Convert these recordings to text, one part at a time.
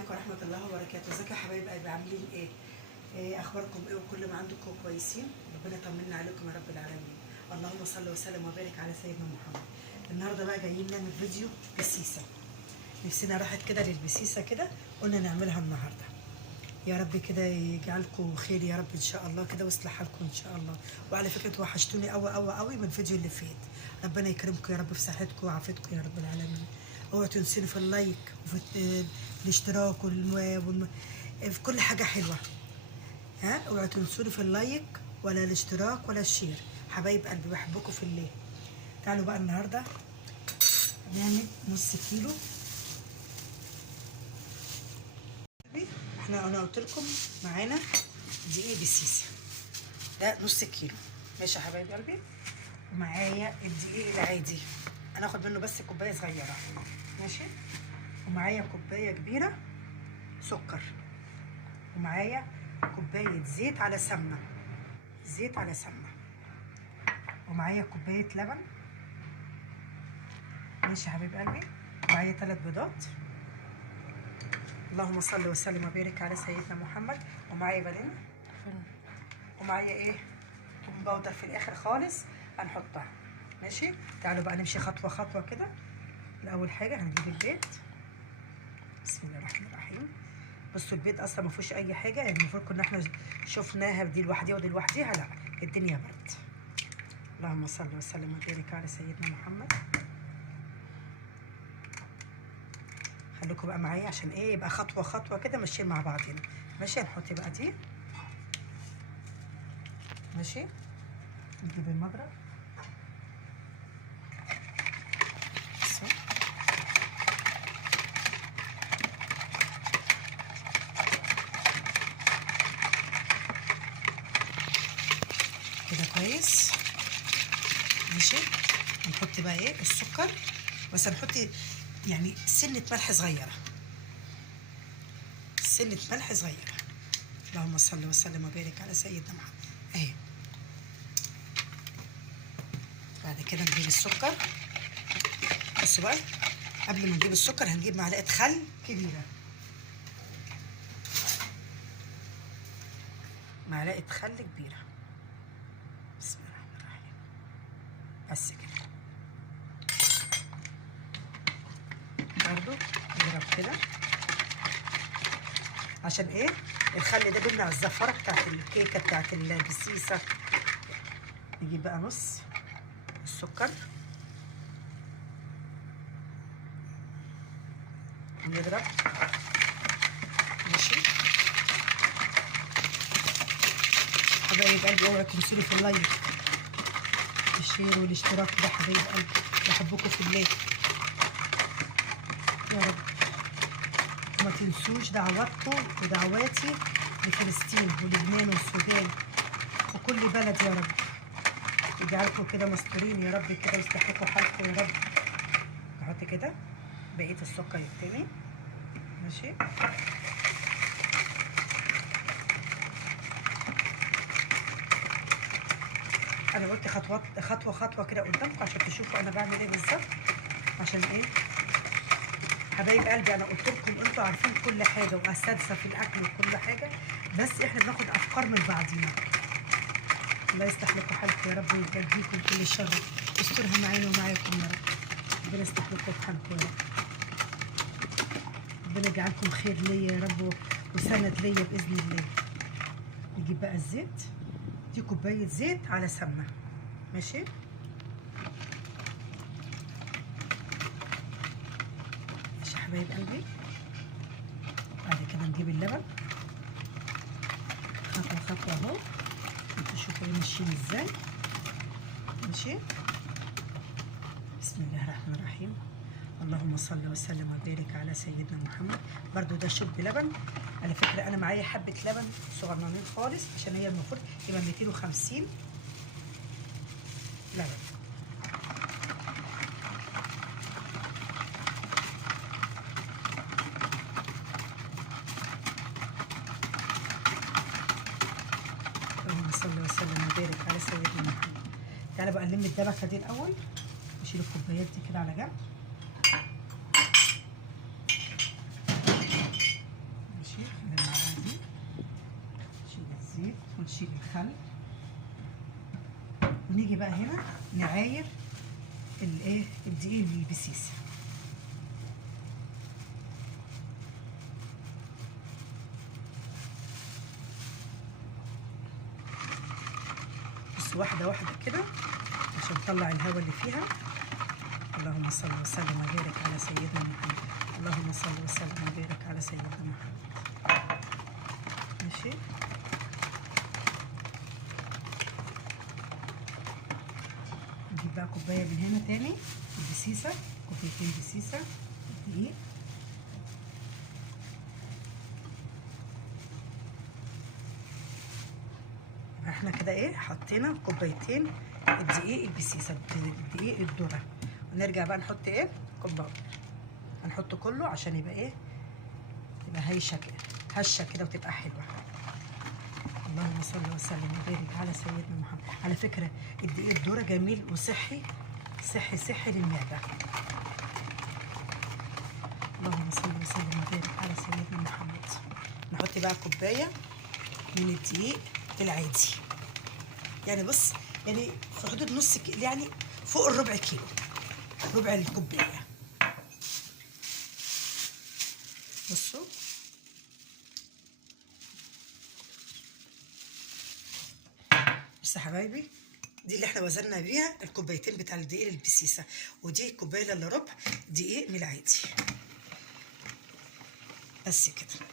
عليكم ورحمة الله وبركاته. ازيكم يا حبايب قلبي، عاملين ايه؟ اخباركم ايه؟ وكل ما عندكم كويسين؟ ربنا يطمنا عليكم يا رب العالمين. اللهم صل وسلم وبارك على سيدنا محمد. النهارده بقى جايين نعمل فيديو بالسيسه. نفسنا راحت كده للبسيسه كده، قلنا نعملها النهارده. يا رب كده يجعلكم خير يا رب ان شاء الله كده، ويصلح حالكم ان شاء الله. وعلى فكره وحشتوني قوي قوي قوي من الفيديو اللي فات. ربنا يكرمكم يا رب في صحتكم وعافيتكم يا رب العالمين. اوعوا تنسوني في اللايك وفي الاشتراك في كل حاجه حلوه. اوعوا تنسوني في اللايك ولا الاشتراك ولا الشير. حبايب قلبي بحبكم في الله. تعالوا بقى النهارده نعمل نص كيلو. انا قلت لكم معانا دقيق بالسيسه، ده نص كيلو. ماشي يا حبايب قلبي. ومعايا الدقيق العادي، انا هاخد منه بس كوبايه صغيره. ماشي. ومعايا كوبايه كبيره سكر، ومعايا كوبايه زيت على سمنه، زيت على سمنه، ومعايا كوبايه لبن. ماشي يا حبيب قلبي. معايا 3 بيضات. اللهم صل وسلم وبارك على سيدنا محمد. ومعايا فانيليا، ومعايا ايه، توم باودر في الاخر خالص هنحطها. ماشي. تعالوا بقى نمشي خطوه خطوه كده. الاول حاجه هنجيب البيض. بسم الله الرحمن الرحيم. بصوا البيض اصلا ما فيهوش اي حاجه، يعني المفروض كنا احنا شفناها دي لوحديها ودي لوحديها، لا الدنيا برد. اللهم صل وسلم وبارك على سيدنا محمد. خليكم بقى معايا عشان ايه، يبقى خطوه خطوه كده ماشيين مع بعضنا. ماشي. هنحط بقى دي. ماشي. نجيب المضرب. كده كويس. ماشي. هنحط بقى ايه السكر، بس هنحط يعني سنه ملح صغيره، سنه ملح صغيره. اللهم صل وسلم وبارك على سيدنا محمد. اهي. بعد كده نجيب السكر. بصوا بقى، قبل ما نجيب السكر هنجيب معلقه خل كبيره، معلقه خل كبيره. بسم الله الرحمن الرحيم. بس كده. برضو نضرب كده. عشان ايه؟ الخل ده بيمنع الزفره بتاعت الكيكه بتاعت البسيسه. نجيب بقى نص السكر ونضرب. ماشي. حبايب قلبي اوعوا تنسوني في اللايك الشير والاشتراك ده. حبايب قلبي بحبكم في الله يا رب. وما تنسوش دعواتكم ودعواتي لفلسطين ولبنان والسودان وكل بلد يا رب. يجعلكم كده مستورين يا رب كده، ويصلحكم حالكم يا رب. نحط كده بقيه السكر التاني. ماشي. انا قلت خطوه خطوه كده قدامكم عشان تشوفوا انا بعمل ايه بالظبط. عشان ايه حبايب قلبي، انا قلت لكم انتوا عارفين كل حاجه واساتذه في الاكل وكل حاجه، بس احنا بناخد افكار من بعضينا. الله يصلح لكم حالكم يا رب، ويجزيكم كل الشر، يسترها معانا ومعاكم يا رب. ربنا يصلح لكم حالكم يا رب. ربنا يجعلكم خير ليا يا رب وسند ليا باذن الله. نجيب بقى الزيت. دي كوبايه زيت على سمنه. ماشي. ماشي يا حبايب قلبي. بعد كده نجيب اللبن خطوه خطوه اهو، انتوا شوفوا ماشيين ازاي. ماشي. بسم الله الرحمن الرحيم. اللهم صل وسلم وبارك على سيدنا محمد. برضو ده شرب لبن. على فكره انا معايا حبه لبن صغننين خالص، عشان هي المفروض يبقى 250 لبن. اللهم صل وسلم وبارك على سيدنا محمد. تعالى بقى نلم الدبكه دي الاول. نشيل الكوبايات دي كده على جنب. نشيل الخل ونيجي بقى هنا نعاير الايه الدقيق البسيسه. بس واحده واحده كده عشان نطلع الهواء اللي فيها. اللهم صل وسلم وبارك على سيدنا محمد. اللهم صل وسلم وبارك على سيدنا محمد. ماشي. نجيب بقى كوبايه من هنا تاني البسيسه، كوبايتين بسيسه دقيق. احنا كده ايه حطينا كوبايتين الدقيق البسيسه، الدقيق الذره. ونرجع بقى نحط ايه كوبايه، هنحط كله عشان يبقى ايه تبقى هشه كده وتبقى حلوه. اللهم صل وسلم وبارك على سيدنا محمد. على فكره الدقيق الذره جميل وصحي، صحي للمعده. اللهم صل وسلم وبارك على سيدنا محمد. نحط بقى كوبايه من الدقيق العادي، يعني بص يعني في حدود نص كيلو، يعني فوق الربع كيلو، ربع الكوبايه. بصوا بص يا حبايبي، دي اللي احنا وزننا بيها الكوبايتين بتاع الدقيق البسيسه، ودي الكوبايه الا ربع دقيق من العادي. بس كده.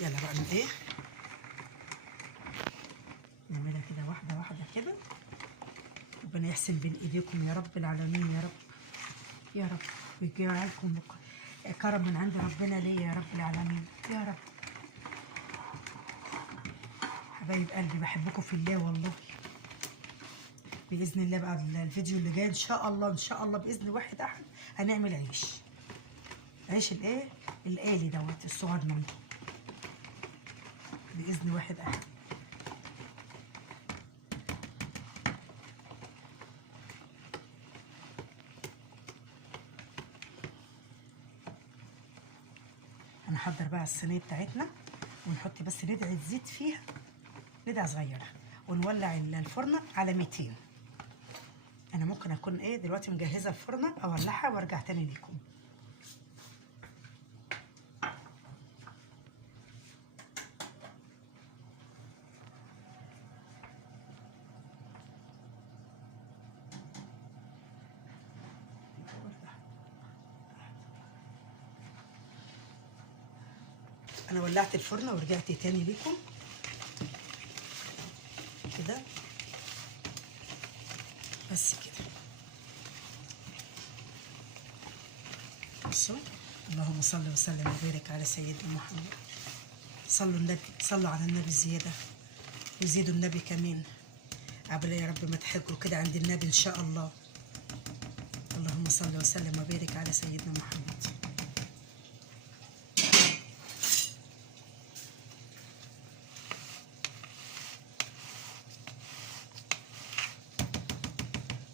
يلا بقى ايه نعملها كده واحده واحده كده. ربنا يحسن بين ايديكم يا رب العالمين، يا رب يا رب، ويجعلكم كرم من عند ربنا ليا يا رب العالمين يا رب. حبايب قلبي بحبكم في الله والله. باذن الله بقى الفيديو اللي جاي ان شاء الله باذن واحد احد هنعمل عيش الايه الآلي دوت الصغنن باذن واحد احد. هنحضر بقى الصينيه بتاعتنا ونحط بس ندعه زيت فيها، ندعه صغيره، ونولع الفرن على 200. انا ممكن اكون ايه دلوقتي مجهزه الفرن اولعها وارجع تاني ليكم. انا ولعت الفرن ورجعت تاني ليكم كده. بس كده بصوا. اللهم صل وسلم وبارك على سيدنا محمد. صلوا على النبي زياده وزيدوا النبي كمان عبلا يا رب ما تحجوا كده عند النبي ان شاء الله. اللهم صل وسلم وبارك على سيدنا محمد.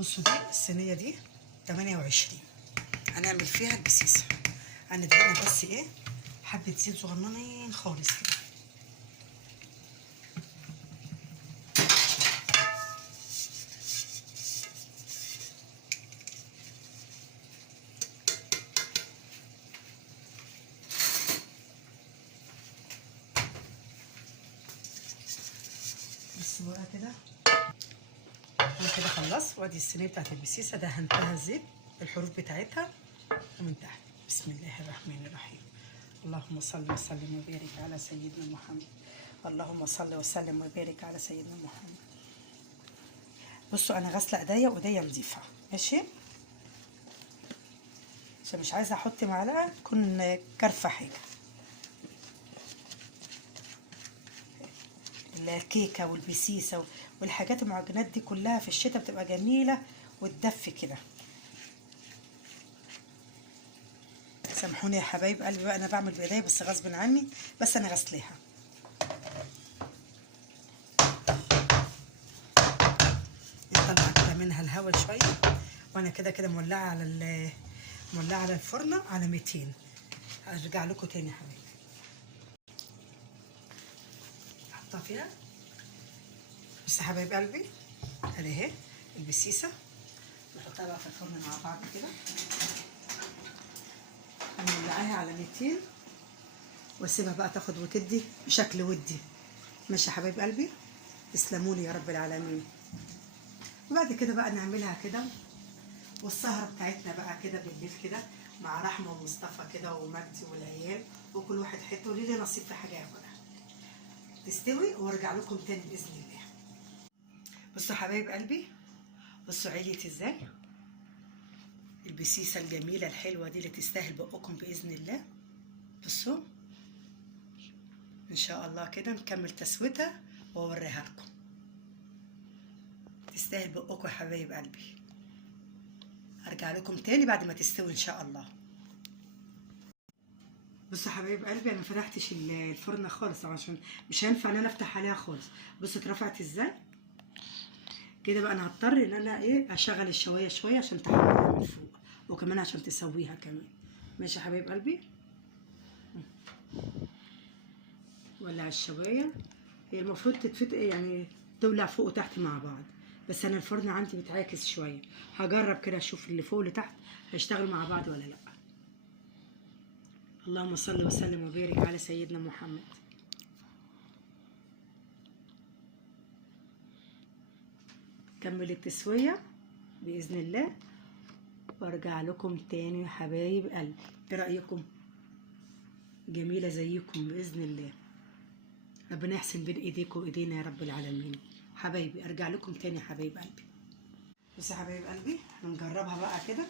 بصوا دي الصينيه دي 28 هنعمل فيها البسيسه. هندهنها بس ايه حبه زيت صغننين خالص كده. بس بقى كده انا كده خلصت. وادي الصينيه بتاعت البسيسه دهنتها زيت الحروف بتاعتها ومن تحت. بسم الله الرحمن الرحيم. اللهم صل وسلم وبارك على سيدنا محمد. اللهم صل وسلم وبارك على سيدنا محمد. بصوا انا غاسله ايديا وايديا نظيفه ماشي، عشان مش عايزه احط معلقه تكون كارفه حاجه. الكيكه والبسيسه والحاجات المعجنات دي كلها في الشتاء بتبقى جميله وتدفي كده. سامحوني يا حبايب قلبي بقى انا بعمل بايديا بس غصب عني، بس انا غسلاها. نطلع كده منها الهواء شويه. وانا كده مولعه على الفرن على 200. هرجع لكم تاني يا حبايبي. احطها فيها بص يا حبايب قلبي، اهي البسيسه نحطها بقى في الفرن مع بعض كده، نولعها على 200 واسيبها بقى تاخد وتدي بشكل ودي. ماشي يا حبايب قلبي، تسلموا لي يا رب العالمين. وبعد كده بقى نعملها كده، والسهره بتاعتنا بقى كده بالليل كده مع رحمه ومصطفى كده ومجدي والعيال، وكل واحد حته وليه نصيب في حاجه ياخدها. تستوي وارجع لكم تاني باذن الله. بصوا حبايب قلبي، بصوا عليت ازاي البسيسه الجميله الحلوه دي اللي تستاهل بقكم باذن الله. بصوا ان شاء الله كده نكمل تسويتها واوريها لكم. تستاهل بقكم يا حبايب قلبي. ارجع لكم تاني بعد ما تستوي ان شاء الله. بصوا يا حبايب قلبي، انا ما فتحتش الفرن خالص عشان مش هينفع ان انا افتح عليها خالص. بصوا اترفعت ازاي كده. بقى انا هضطر ان انا اشغل الشوايه شويه عشان تحمرها من فوق، وكمان عشان تسويها كمان. ماشي يا حبايب قلبي، ولع الشوايه. هي المفروض تتفتق يعني تولع فوق وتحت مع بعض، بس انا الفرن عندي بيتعاكس شويه. هجرب كده اشوف اللي فوق واللي تحت هيشتغلوا مع بعض ولا لا. اللهم صل وسلم وبارك على سيدنا محمد. كمل التسويه باذن الله وارجع لكم تاني يا حبايب قلبي. ايه رايكم؟ جميله زيكم باذن الله. ربنا يحسن بين ايديكم وايدينا يا رب العالمين. حبايبي ارجع لكم تاني يا حبايب قلبي. بصوا يا حبايب قلبي، هنجربها بقى كده.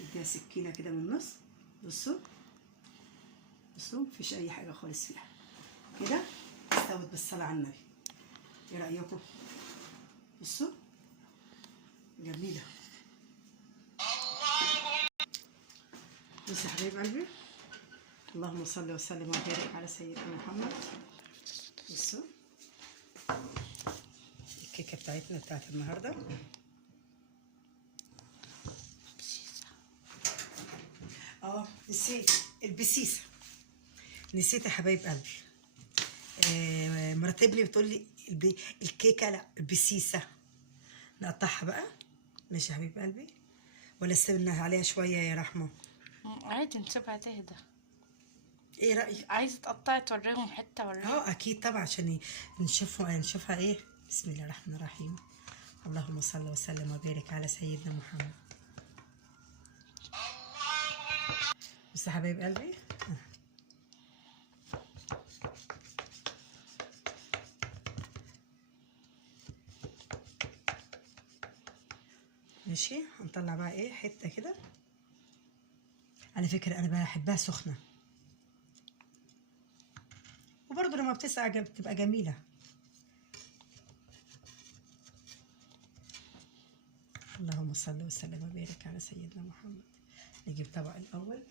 اديها سكينه كده من النص. بصوا بصوا مفيش اي حاجه خالص فيها كده. استوت بالصلاه على النبي. ايه رايكم؟ بصوا جميله. بصوا يا حبايب قلبي، اللهم صل وسلم وبارك على سيدنا محمد. بصوا الكيكه بتاعتنا بتاعت النهارده. نسيت البسيسه، نسيت يا حبايب قلبي. مرات ابني بتقول لي الكيكه، لا البسيسه. نقطعها بقى. ماشي يا حبيب قلبي، ولا استنى عليها شويه يا رحمه؟ عادي نسيبها تهدى. ايه رايك؟ عايزه تقطعي توريهم حته وريهم. اكيد طبعا عشان نشوفها ايه. بسم الله الرحمن الرحيم. اللهم صل وسلم وبارك على سيدنا محمد. بس يا حبايب قلبي، ماشي. هنطلع بقى حته كده. على فكره انا بحبها سخنه، وبرضه لما بتسقع بتبقى جميله. اللهم صل وسلم وبارك على سيدنا محمد. نجيب طبق الاول.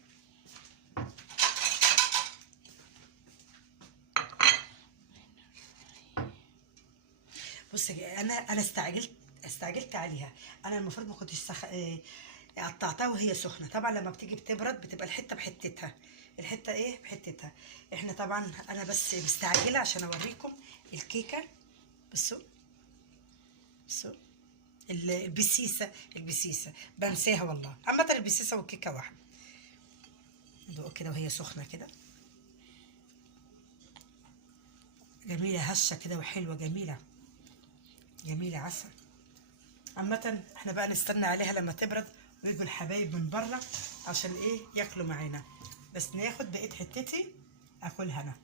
بص انا استعجلت عليها. انا المفروض ما كنتش قطعتها وهي سخنه. طبعا لما بتيجي بتبرد بتبقى الحته بحتتها، الحته بحتتها. احنا طبعا انا بس مستعجله عشان اوريكم الكيكه. بصوا بصوا البسيسه بنساها والله. عامه البسيسه والكيكه واحده. ندوق كده وهي سخنه كده. جميله هشه كده وحلوه جميله عسل. عامة احنا بقى نستنى عليها لما تبرد ويجوا الحبايب من بره عشان ياكلوا معانا. بس ناخد بقية حتتي اكلها انا.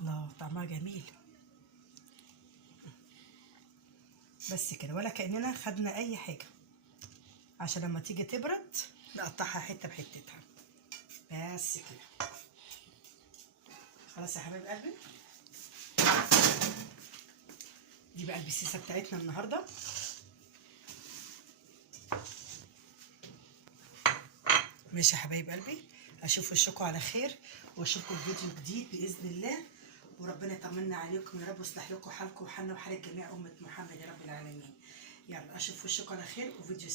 الله طعمها جميل. بس كده، ولا كأننا خدنا اي حاجة، عشان لما تيجي تبرد نقطعها حتة بحتتها. بس كده خلاص يا حبايب قلبي. دي بقى البسيسه بتاعتنا النهارده. ماشي يا حبايب قلبي، اشوف وشكم على خير واشوفكم في فيديو جديد باذن الله. وربنا يطمنا عليكم يا رب ويصلح لكم حالكم وحالنا وحال جميع امه محمد يا رب العالمين. يلا اشوف وشكم على خير وفيديو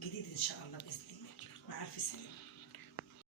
جديد ان شاء الله باذن الله. مع الف سلامه.